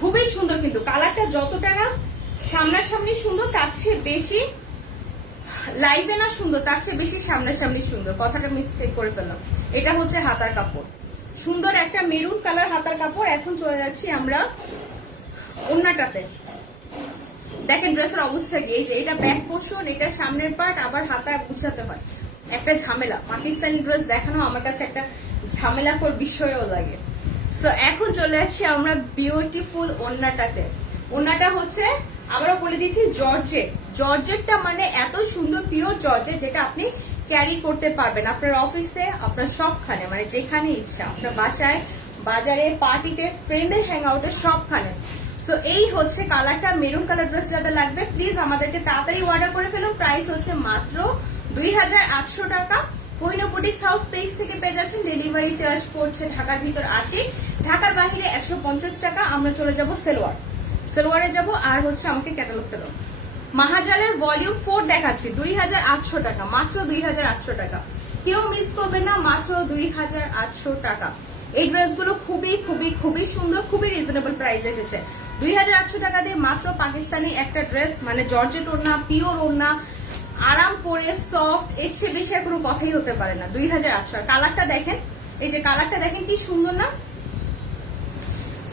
খুবই সুন্দর কিন্তু কালারটা যতটা না সামনাসামনি সুন্দর তার চেয়ে বেশি লাইভে না সুন্দর, তার চেয়ে বেশি সামনাসামনি সুন্দর। কথাটা মিস্টেক করে ফেললাম। এটা হচ্ছে হাতার কাপড়, সুন্দর একটা মেরুন কালার হাতার কাপড়। এখন চলে যাচ্ছি আমরা ওড়নাটাতে। দেখেন ড্রেসের অবস্থা কি, এই যে এটা ব্যাক পোর্শন, এটা সামনের পার্ট, আবার হাতায় গুছাতে হয়, একটা ঝামেলা। পাকিস্তানি ড্রেস দেখানো আমার কাছে একটা ঝামেলাকর বিষয়ও লাগে। সো এখন চলে আসছি আমরা বিউটিফুল ওড়নাটাতে। ওড়নাটা হচ্ছে আবারও বলে দিচ্ছি জর্জেটটা মানে এত সুন্দর পিওর জর্জেট, যেটা আপনি ক্যারি করতে পারবেন আপনার অফিসে, আপনার সবখানে, মানে যেখানে ইচ্ছা, আপনার বাসায়, বাজারে, পার্টিতে, ফ্রেন্ডের হ্যাং আউটে, সবখানে। সো এই হচ্ছে কালারটা। মেরুন কালার ড্রেস যাদের লাগবে প্লিজ আমাদেরকে তাড়াতাড়ি অর্ডার করে ফেলুন। প্রাইস হচ্ছে মাত্র 2800 টাকা। কোহিনূর বুটিক্স হাউস পেজ থেকে পেয়ে যাচ্ছেন। ডেলিভারি চার্জ পড়ছে ঢাকার ভিতর 80, ঢাকার বাইরে 150 টাকা। আমরা চলে যাব সেলোয়ারে যাব। আর হচ্ছে আমাকে ক্যাটালগ দেবো। মাহাজালের ভলিউম 4 দেখাচ্ছি 2800 টাকা, মাত্র 2800 টাকা। কেউ মিস করবে না, মাত্র 2800 টাকা। এই ড্রেসগুলো খুবই খুবই খুবই সুন্দর, খুবই রিজনেবল প্রাইস এসেছে। 2800 টাকা দিয়ে মাত্র পাকিস্তানি একটা ড্রেস, মানে জর্জেট ওড়না, পিওর ওড়না, আরাম পরে সফট, এর চেয়ে বেশি আর কোনো কথাই হতে পারে না। 2800। কালারটা দেখেন, এই যে কালারটা দেখেন কি সুন্দর না?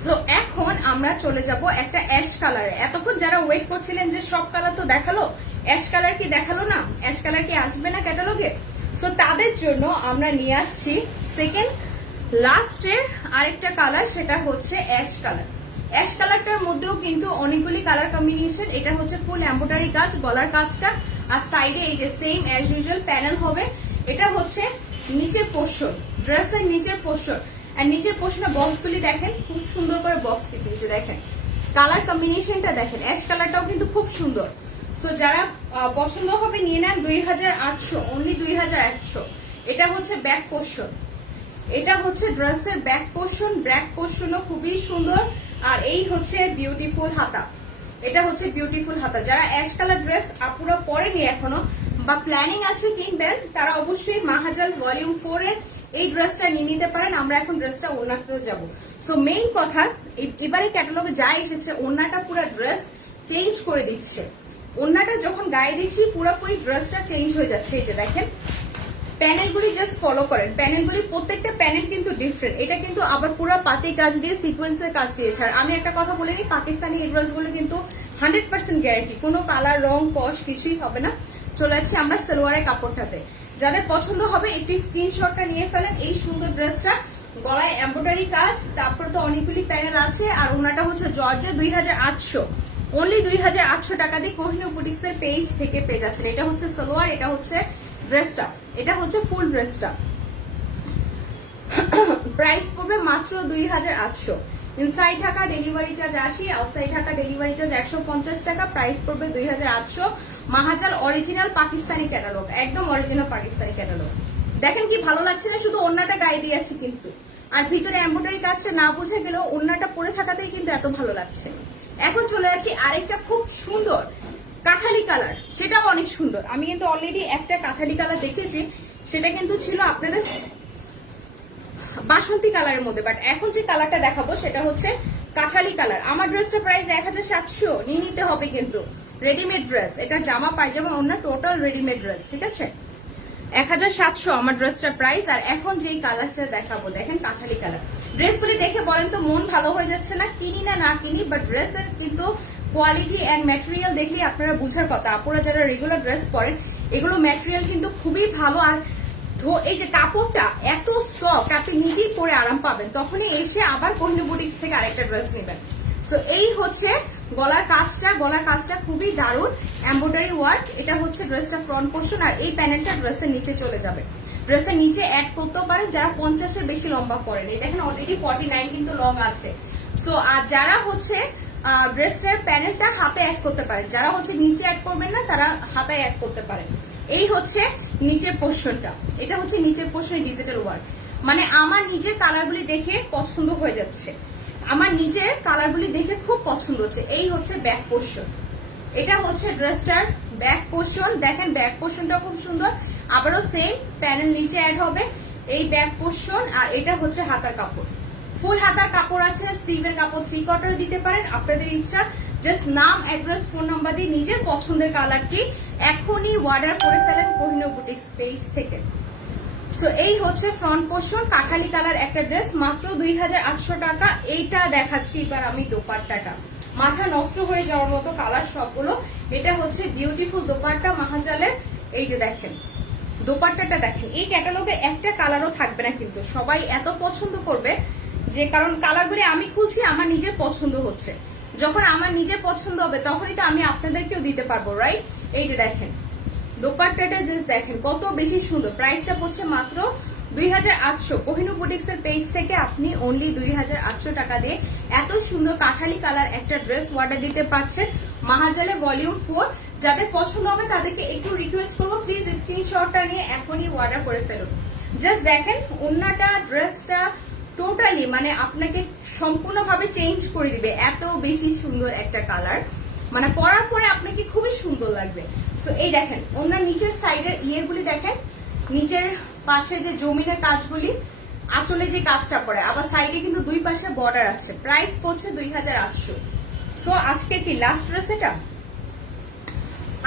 সো এখন আমরা চলে যাব একটা অ্যাশ কালারে। এতক্ষণ যারা ওয়েট করছিলেন যে সব কালার তো দেখালো, অ্যাশ কালার কি দেখালো না, অ্যাশ কালার কি আসবে না ক্যাটালগে? সো তাদের জন্য আমরা নিয়ে আসছি সেকেন্ড লাস্টের আরেকটা কালার, সেটা হচ্ছে অ্যাশ কালার। অ্যাশ কালারটার মধ্যেও কিন্তু অনেকগুলি কালার কম্বিনেশন। এটা হচ্ছে ফুল এমব্রয়ডারি কাজ, গলার কাজটা, আর সাইডে এই যে সেম অ্যাজ ইউজুয়াল প্যানেল হবে। এটা হচ্ছে নিচের পোর্শন, ড্রেসের নিচের পোর্শন। আর নিচের পোর্শনে বক্সগুলি দেখেন, খুব সুন্দর করে বক্স কিন্তু দেখেন, কালার কম্বিনেশনটা দেখেন। অ্যাশ কালারটাও কিন্তু খুব সুন্দর। সো যারা পছন্দ হবে নিয়ে নেন। 2800, অনলি 2800। এটা হচ্ছে ব্যাক পোর্শন, এটা হচ্ছে ড্রেসের ব্যাক পোর্শন। ব্যাক পোর্শনও খুবই সুন্দর। আর এই হচ্ছে বিউটিফুল হাতা, এটা হচ্ছে বিউটিফুল হাতা। যারা অ্যাশ কালার ড্রেস আপুরা পরেনি এখনো বা প্ল্যানিং আছে কিনবেন, তারা অবশ্যই মাহাজাল ভলিউম 4 এর এই ড্রেসটা নিয়ে নিতে পারেন। আমরা এখন ড্রেসটা ওড়নাতেও যাব। সো মেইন কথা, এবারে ক্যাটালগে যা এসেছে ওড়নাটা পুরো ড্রেস চেঞ্জ করে দিচ্ছে। ওড়নাটা যখন গায়ে দিচ্ছি পুরোপুরি ড্রেসটা চেঞ্জ হয়ে যাচ্ছে। এই যে দেখেন প্যানেলগুলি জাস্ট ফলো করেন, প্যানেলগুলি প্রত্যেকটা প্যানেল কিন্তু ডিফারেন্ট। এটা কিন্তু আবার পুরো পাতি কাজ দিয়ে সিকোয়েন্সের কাজ দিয়েছে। আর আমি একটা কথা বলে নিই, পাকিস্তানি এই ড্রেসগুলো কিন্তু 100% গ্যারান্টি, কোনো কালার রং কস কিছুই হবে না। চলে যাচ্ছি আমরা সালোয়ারের কাপড়টাতে। যাদের পছন্দ হবে একটি স্ক্রিনশটটা নিয়ে ফেলেন। এই সুন্দর ড্রেসটা, গলায় এমব্রয়ডারি কাজ, তারপর তো অনেকগুলি প্যানেল আছে। আর ওনাটা হচ্ছে জর্জে 2800, অনলি 2800 টাকা দিয়ে কোহিনূর বুটিক্স এর পেজ থেকে পেয়ে যাচ্ছেন। এটা হচ্ছে সালোয়ার, এটা হচ্ছে ড্রেসটা, এটা হচ্ছে ফুল ড্রেসটা। প্রাইস পড়বে মাত্র 2800। Inside Dhaka delivery charge 80, outside Dhaka delivery charge 150 টাকা। প্রাইস পড়বে 2800। মাহাজাল অরিজিনাল পাকিস্তানি ক্যাটালগ, একদম অরিজিনাল পাকিস্তানি ক্যাটালগ। দেখেন কি ভালো লাগছে না? শুধু ওড়নাটা গায়ে দিয়েছি কিন্তু আর ভিতরে এমব্রয়ডারি কাজটা না বুঝে গেলেও ওড়নাটা পরে থাকাতেই কিন্তু এত ভালো লাগছে। এখন চলে আসছি আরেকটা খুব সুন্দর কাঠালি কালার, সেটাও অনেক সুন্দর। আমি কিন্তু অলরেডি একটা কাঠালি কালার দেখেছি, সেটা কিন্তু ছিল আপনাদের বাসন্তী কালারের মধ্যে, বাট এখন যে কালারটা দেখাবো সেটা হচ্ছে কাঠালি কালার। আমার ড্রেসটা প্রাইস 1700 নিয়ে নিতে হবে, কিন্তু রেডিমেড ড্রেস, এটা জামা পায়জামা অন্য টোটাল রেডিমেড ড্রেস, ঠিক আছে? 1700 আমার ড্রেসটার প্রাইস। আর এখন যেই কালারটা দেখাবো দেখেন কাঠালি কালার। ড্রেসগুলি দেখে বলেন তো মন ভালো হয়ে যাচ্ছে না? কিনি না না কিনি, বাট ড্রেসের কিন্তু কোয়ালিটি এন্ড ম্যাটেরিয়াল দেখলে আপনারা বুঝার কথা। আপনারা যারা রেগুলার ড্রেস পরেন, এগুলো ম্যাটেরিয়াল কিন্তু খুবই ভালো। আর এই যে কাপড়টা এত সফট, আপনি নিজেই পরে আরাম পাবেন। তখনই এসে আবার কোহিনূর বুটিক্স থেকে আরেকটা ড্রেস নেবেন। সো এই হচ্ছে গলার কাজটা খুবই দারুণ এমব্রয়ডারি ওয়ার্ক। এটা হচ্ছে ড্রেসটা ফ্রন্ট পোর্শন, আর এই প্যানেলটা ড্রেসের নিচে চলে যাবে। ড্রেসের নিচে অ্যাড করতেও পারেন যারা 50-এর বেশি লম্বা করেন। এই দেখেন অলরেডি 49 কিন্তু লং আছে। সো আর যারা হচ্ছে ড্রেসের প্যানেলটা হাতে অ্যাড করতে পারেন, যারা হচ্ছে নিচে অ্যাড করবেন না তারা হাতে অ্যাড করতে পারেন। এই হচ্ছে নিচের পোর্শনটা, এটা হচ্ছে নিচের পোর্শন ডিজিটাল ওয়ার্ক। মানে আমার নিজের কালারগুলি দেখে পছন্দ হয়ে যাচ্ছে, আমার নিজের কালারগুলি দেখে খুব পছন্দ হচ্ছে। এই হচ্ছে ব্যাক পোর্শন, এটা হচ্ছে ড্রেসটার ব্যাক পোর্শন। দেখেন ব্যাক পোর্শনটা খুব সুন্দর, আবারও সেম প্যানেল নিচে অ্যাড হবে। এই ব্যাক পোর্শন, আর এটা হচ্ছে হাতার কাপড়, ফুল হাতার কাপড় আছে। স্লিভের কাপড় 3/4 দিতে পারেন, আপনাদের ইচ্ছা। জাস্ট নাম, অ্যাড্রেস, ফোন নাম্বার দিয়ে নিজের পছন্দের কালারটি এখনই অর্ডার করে ফেলেন কোহিনূর বুটিক্স পেজ থেকে। সো এই হচ্ছে ফ্রন্ট পোর্শন, কাঠালি কালার একটা ড্রেস, মাত্র 2800 টাকা। এইটা দেখাচ্ছি এবার আমি দোপাট্টাটা, মাথা নষ্ট হয়ে যাওয়ার মতো কালার সবগুলো। এটা হচ্ছে বিউটিফুল দোপাট্টা মাহাজালের। এই যে দেখেন দোপাট্টাটা দেখেন, এই ক্যাটালগে একটা কালারও থাকবে না, কিন্তু সবাই এত পছন্দ করবে যে কারণ কালারগুলি আমি খুঁজছি, আমার নিজের পছন্দ হচ্ছে। যখন আমার নিজের পছন্দ হবে তখনই তো আমি আপনাদেরকেও দিতে পারবো, রাইট? এই যে দেখেন দোপাট্টাটা জাস্ট দেখেন কত বেশি সুন্দর। প্রাইসটা পড়ছে মাত্র 2800। কোহিনূর বুটিক্স এর পেজ থেকে আপনি অনলি 2800 টাকা দিয়ে এত সুন্দর কাঠালি কালার একটা ড্রেস অর্ডার দিতে পারছেন। মাহাজালে ভলিউম 4। যাদের পছন্দ হবে তাদেরকে একটু রিকোয়েস্ট করবো, প্লিজ স্ক্রিনশটটা নিয়ে এখনই অর্ডার করে ফেলুন। জাস্ট দেখেন ওন্নাটা, ড্রেসটা টোটালি মানে আপনাকে সম্পূর্ণভাবে চেঞ্জ করে দিবে। এত বেশি সুন্দর একটা কালার, মানে পরার পরে আপনাকে খুবই সুন্দর লাগবে। সো এই দেখেন ওনার নিচের সাইডের ইয়েগুলি দেখেন, নিচের পাশে যে জমিনের কাজগুলি, আঁচলে যে কাজটা পড়ে, আবার সাইডে কিন্তু দুই পাশে বর্ডার আছে। প্রাইস পড়ছে 2800। সো আজকে কি লাস্ট ড্রেস, এটা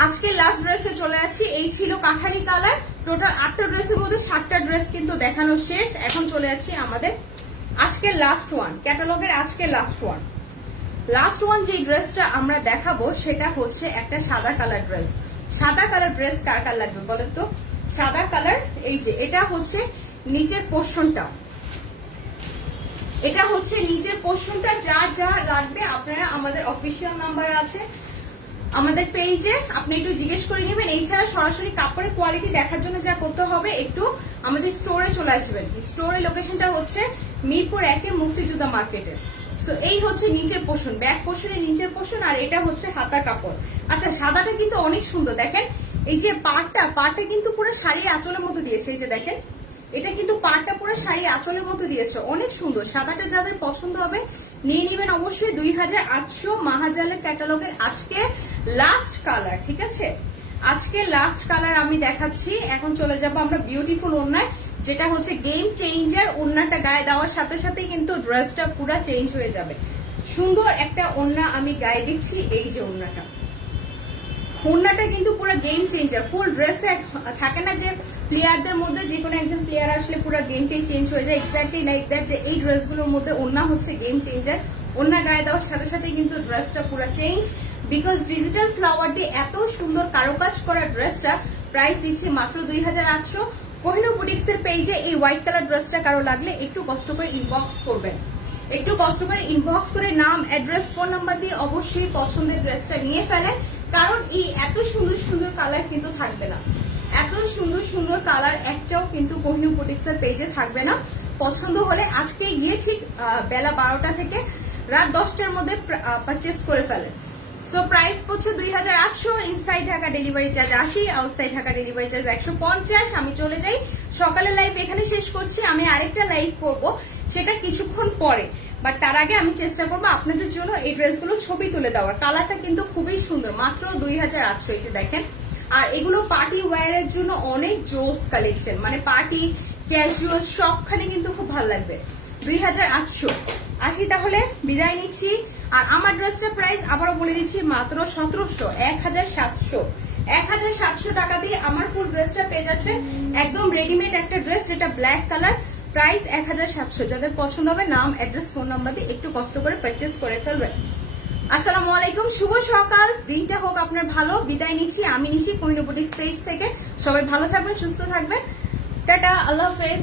আজকে লাস্ট ড্রেসে চলে যাচ্ছি। এই ছিল কাঠালি কালার। টোটাল 8টা ড্রেসের মধ্যে 7টা ড্রেস কিন্তু দেখানো শেষ। এখন চলে যাচ্ছি আমাদের আজকে লাস্ট ওয়ান, ক্যাটালগের আজকে লাস্ট ওয়ান যে ড্রেসটা আমরা দেখাবো সেটা হচ্ছে একটা সাদা কালার ড্রেস। সাদা কালার ড্রেস কার কার লাগবে বলেন তো? সাদা কালার। এই যে এটা হচ্ছে নিচের পোর্শনটা, এটা হচ্ছে নিচের পোর্শনটা। যার যা লাগবে আপনারা আমাদের অফিসিয়াল নাম্বার আছে আমাদের পেজে, আপনি একটু জিজ্ঞেস করে নেবেন। এছাড়া সরাসরি কাপড়ের কোয়ালিটি দেখার জন্য যা করতে হবে, একটু আমাদের স্টোরে চলে আসবেন। স্টোরের লোকেশনটা হচ্ছে মিরপুর 1 মুক্তিযোদ্ধা মার্কেটে। সো এই হচ্ছে নিচের পোর্শন, ব্যাক পোর্শনের নিচের পোর্শন, আর এটা হচ্ছে হাতার কাপড়। আচ্ছা সাদাটা কিন্তু অনেক সুন্দর, দেখেন এই যে পাটটা কিন্তু পুরো শাড়ি আঁচলের মতো দিয়েছে। এই যে দেখেন এটা কিন্তু পাটটা পুরো শাড়ি আঁচলের মতো দিয়েছে, অনেক সুন্দর। সাদাটা যাদের পছন্দ হবে নিয়ে নেবেন অবশ্যই। 2800 মাহাজালের ক্যাটালগের আজকে লাস্ট কালার, ঠিক আছে? আজকে লাস্ট কালার আমি দেখাচ্ছি। এখন চলে যাবো আমরা বিউটিফুল ওড়নায়, যেটা হচ্ছে গেম চেঞ্জার। ওড়নাটা গায়ে দেওয়ার সাথে সাথে কিন্তু ড্রেসটা পুরো চেঞ্জ হয়ে যাবে। সুন্দর একটা ওড়না আমি গায়ে দিচ্ছি। এই যে ওড়নাটা কিন্তু পুরো গেম চেঞ্জার। ফুল ড্রেসে থাকে না যে প্লেয়ারদের মধ্যে যে কোনো একজন প্লেয়ার আসলে পুরো গেমটাই চেঞ্জ হয়ে যায়, এক্স্যাক্টলি লাইক দ্যাট। যে এই ড্রেসগুলোর মধ্যে ওড়না হচ্ছে গেম চেঞ্জার। ওড়না গায়ে দেওয়ার সাথে সাথে কিন্তু ড্রেসটা পুরো চেঞ্জ, বিকজ ডিজিটাল ফ্লাওয়ার দিয়ে এত সুন্দর কারুকাজ করা ড্রেসটা প্রাইস দিচ্ছি মাত্র 2800। কোহিনূর বুটিক্স এর পেজে এই হোয়াইট কালার ড্রেসটা কারো লাগলে একটু কষ্ট করে ইনবক্স করবেন, একটু কষ্ট করে ইনবক্স করে নাম, অ্যাড্রেস, ফোন নাম্বার দিয়ে অবশ্যই পছন্দের ড্রেসটা নিয়ে ফেলেন। কারণ এই এত সুন্দর সুন্দর কালার কিন্তু থাকবে না, এত সুন্দর সুন্দর কালার একটাও কিন্তু কোহিনূর বুটিক্স এর পেজে থাকবে না। পছন্দ হলে আজকে গিয়ে ঠিক বেলা 12টা থেকে রাত 10টার মধ্যে পারচেস করে ফেলেন। সো প্রাইস পড়ছে 2800। Inside Dhaka delivery charge 80, outside Dhaka delivery charge 150। আমি চলে যাই, সকালের লাইভ এখানে শেষ করছি। আমি আরেকটা লাইভ করব সেটা কিছুক্ষণ পরে। বাট তার আগে আমি চেষ্টা করবো আপনাদের জন্য এই ড্রেসগুলো ছবি তুলে দেওয়ার। কালারটা কিন্তু খুবই সুন্দর, মাত্র 2800। এই যে দেখেন, আর এগুলো পার্টি ওয়্যারের জন্য অনেক জোস কালেকশন, মানে পার্টি ক্যাজুয়াল সবখানে কিন্তু খুব ভালো লাগবে। 2800 আসি তাহলে, বিদায় নিচ্ছি। আর আমার ড্রেসটা প্রাইস আবারও বলে দিচ্ছি, মাত্র 1700, 1700। 1700 টাকা দিয়ে আমার ফুল ড্রেসটা পেয়ে যাচ্ছে, একদম রেডিমেড একটা ড্রেস, যেটা ব্ল্যাক কালার, প্রাইস 1700। যাদের পছন্দ হবে নাম, অ্যাড্রেস, ফোন নাম্বার দিয়ে একটু কষ্ট করে পারচেস করে ফেলবেন। আসসালামু আলাইকুম, শুভ সকাল, দিনটা হোক আপনার ভালো। বিদায় নিচ্ছি আমি নিশি, কোহিনূর বুটিক্স পেজ থেকে। সবাই ভালো থাকবেন, সুস্থ থাকবেন, টাটা, আল্লাহ হাফেজ।